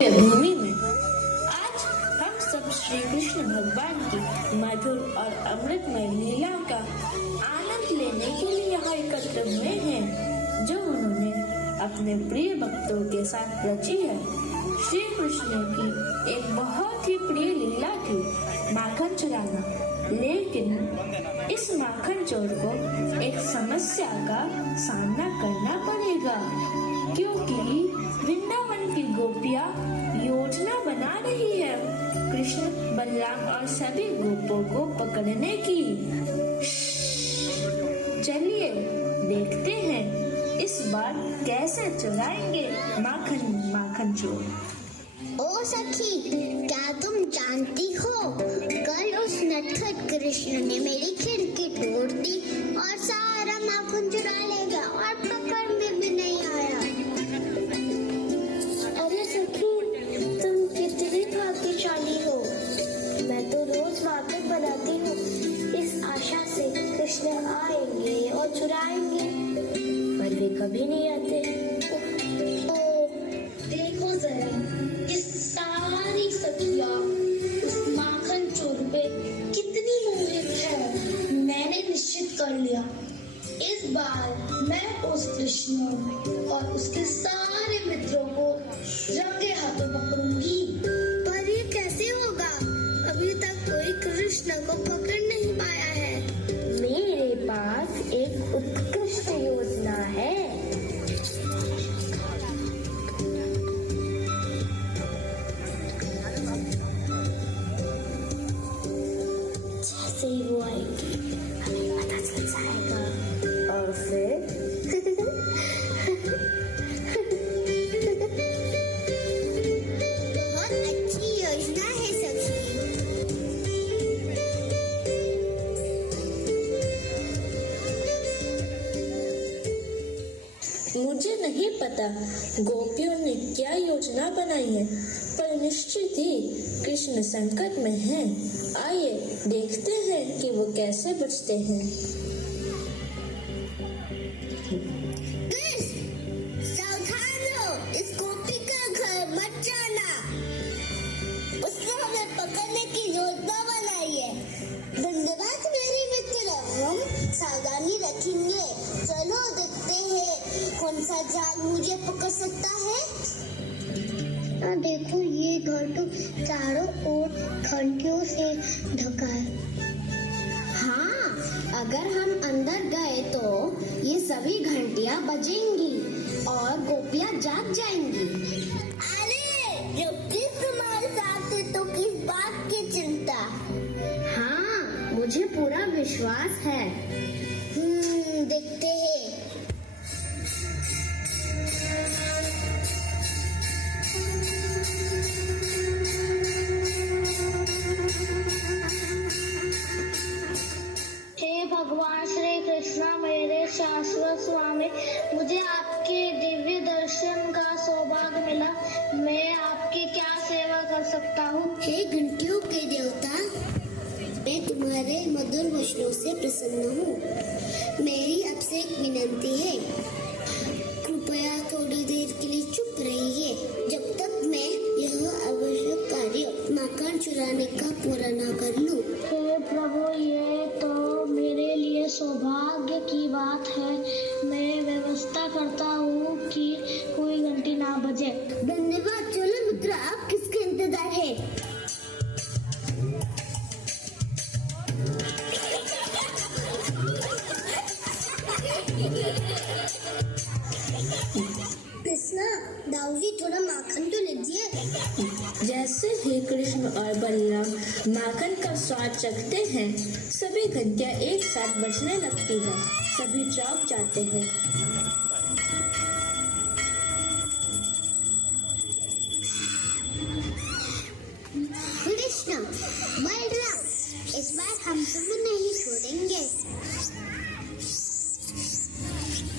भूमि में आज हम सब श्री कृष्ण भगवान की मधुर और अमृतमय लीला का आनंद लेने के लिए यहाँ एकत्र हुए हैं, जो उन्होंने अपने प्रिय भक्तों के साथ रची है। श्री कृष्ण की एक बहुत ही प्रिय लीला थी माखन चुराना, लेकिन इस माखन चोर को एक समस्या का सामना करना पड़ेगा, क्योंकि वृंदावन की गोपियां योजना बना रही है कृष्ण, बलराम और सभी गोपों को पकड़ने की। चलिए देखते हैं इस बार कैसे चुराएंगे माखन चोर। ओ सखी, क्या तुम जानती हो कल उस नटखट कृष्ण ने मेरी खिड़की तोड़ दी और सारा माखन चुरा ले गया और पकड़ में भी नहीं आया। अरे सखी, तुम कितनी भाग्यशाली हो। मैं तो रोज माखन बनाती हूँ इस आशा से कृष्ण आएंगे और चुराएंगे, पर वे कभी नहीं आते। देखो जरा, इस सारी सखियाँ उस माखन चोर पे कितनी मोहित है। मैंने निश्चित कर लिया, इस बार मैं उस कृष्ण और उसके सारे मित्रों को रंगे हाथों पकड़ूंगी। पर ये कैसे होगा? अभी तक कोई कृष्ण को पकड़ नहीं पाया है। मेरे पास एक उत्कृष्ट योजना है। जैसे ही वो आएगी हमें पता चल जाएगा, और फिर बहुत अच्छी योजना है सखी। मुझे नहीं पता गोपियों ने क्या योजना बनाई है, पर निश्चित ही कृष्ण संकट में हैं। आइए देखते हैं कि वो कैसे बचते हैं। सावधान हो, इस गोपी का घर मत जाना। उसने हमें पकड़ने की योजना बनाई है। धन्यवाद मेरे मित्र, हम सावधानी रखेंगे। चलो देखते हैं कौन सा जाल मुझे पकड़ सकता है। देखो, ये घर तो चारों ओर घंटियों से ढका है। हाँ, अगर हम अंदर गए तो ये सभी घंटियां बजेंगी और गोपियां जाग जाएंगी। अरे, जब किस तुम्हारे साथ है तो किस बात की चिंता? हाँ, मुझे पूरा विश्वास है। देखते हैं। हे भगवान श्री कृष्ण, मेरे शाश्वत स्वामी, मुझे आपके दिव्य दर्शन का सौभाग्य मिला। मैं आपकी क्या सेवा कर सकता हूँ? हे घंटियों के देवता, मैं तुम्हारे मधुर वचनों से प्रसन्न हूँ। मेरी आपसे एक विनती है, कृपया थोड़ी देर के लिए चुप रहिए, जब तक मैं यह आवश्यक कार्य माखन चुराने का पूरा न कर लूँ। हे प्रभु, ये तो मेरे लिए सौभाग्य की बात है। मैं व्यवस्था करता हूँ कि कोई घंटी ना बजे। धन्यवाद। चलो मित्र, आप किसके इंतजार है? कृष्णा, दाऊजी थोड़ा माखन तो लीजिए। जैसे ही कृष्ण और बलराम माखन का स्वाद चखते हैं, सभी घंटियां एक साथ बजने लगती हैं। सभी चौंक जाते हैं। कृष्ण, बलराम, इस बार हम तुम्हें नहीं छोड़ेंगे।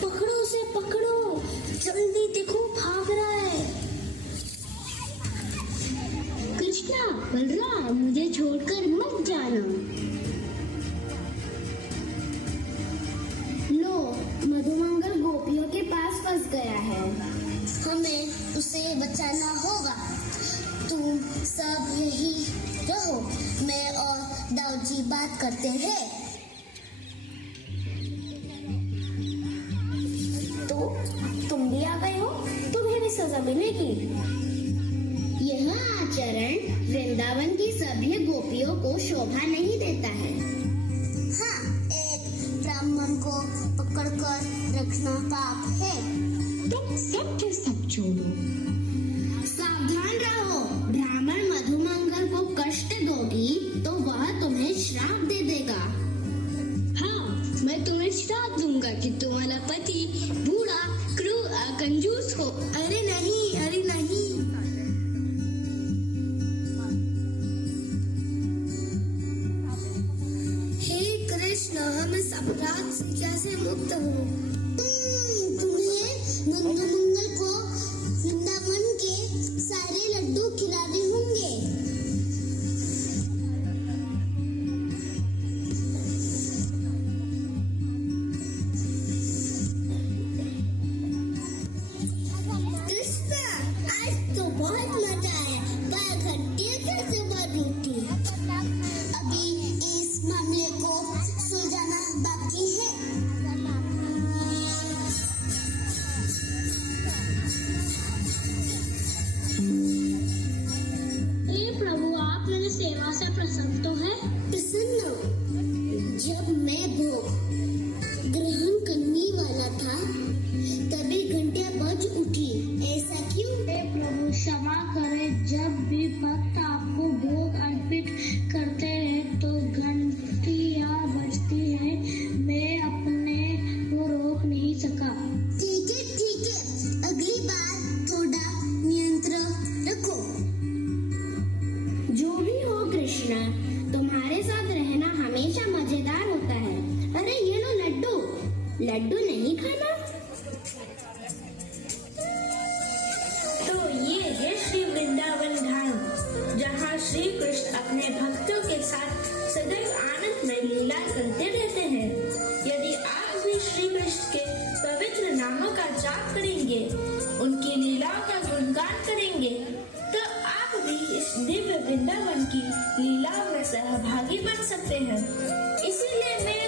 पकड़ो उसे, पकड़ो, जल्दी देखो, भाग रहा है। कृष्णा, बलराम, मुझे छोड़कर मत जाना। लो, मधुमंगल गोपियों के पास फंस गया है। हमें उसे बचाना होगा। बात करते हैं। तो तुम भी आ गए हो, तुम्हें भी सजा मिलेगी। यह आचरण वृंदावन की सभी गोपियों को शोभा नहीं देता है। हाँ, एक ब्राह्मण को पकड़कर रखना पाप है। तुम सब के सब छोड़ो। सावधान रहो, ब्राह्मण मधुमंगल को कष्ट दोगी तो वह तुम्हें श्राप दे देगा। हाँ, मैं तुम्हें श्राप दूंगा कि तुम्हारा पति बूढ़ा, क्रूर और कंजूस हो। अरे नहीं, अरे नहीं। हे कृष्ण, हम इस अपराध से कैसे मुक्त हो? तुम्हें मधुमंगल को वृंदावन के सारे लड्डू खिलाने होंगे। कृष्ण, आज तो बहुत मजा आया, पर घंटियां कैसे बंद थी? अभी इस मामले को सुलझाना बाकी है। हे प्रभु, आप मेरी सेवा से प्रसन्न तो है? प्रसन्न, जब मैं भोग ग्रहण करने वाला था तभी घंटियां बज उठी। ऐसा क्यों? हे प्रभु, क्षमा करें। जब भी भक्त आपको भोग अर्पित करते हैं तो घंटियां बजती हैं। मैं अपने को रोक नहीं सका। ठीक है, ठीक है, अगली बार थोड़ा नियंत्रण रखो। जो भी हो कृष्णा, तुम्हारे साथ रहना हमेशा मजेदार होता है। अरे ये लो लड्डू। लड्डू नहीं खाना? तो ये है श्री वृंदावन धाम, जहाँ श्री कृष्ण अपने भक्तों के साथ सदैव आनंदमय लीला करते रहते हैं। यदि आप भी श्री कृष्ण के पवित्र नामों का जाप करेंगे, उनकी लीलाओं का गुणगान करेंगे, तो आप भी इस दिव्य वृंदावन की लीलाओं में सहभागी बन सकते हैं। इसीलिए मैं